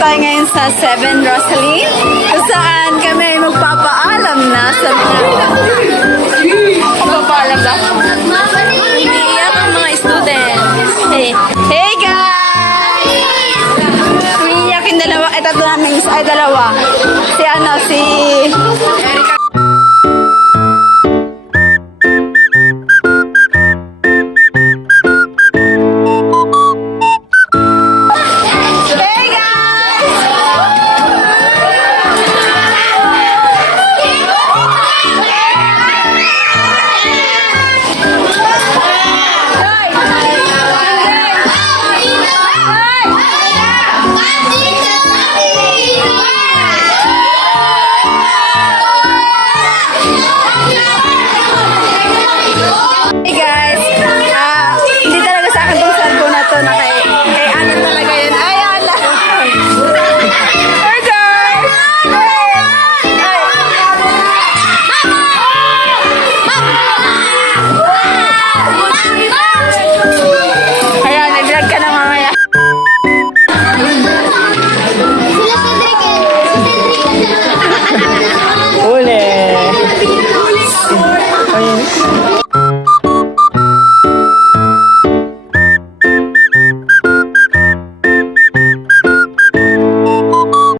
tayo ngayon sa 7 Rosalie, kung saan kami ay magpapaalam na sa mga... Magpapaalam ba? Umiiyak ang mga students. Hey guys! Umiiyak yung dalawa. Ay, tatlo namin. Ay, dalawa. Si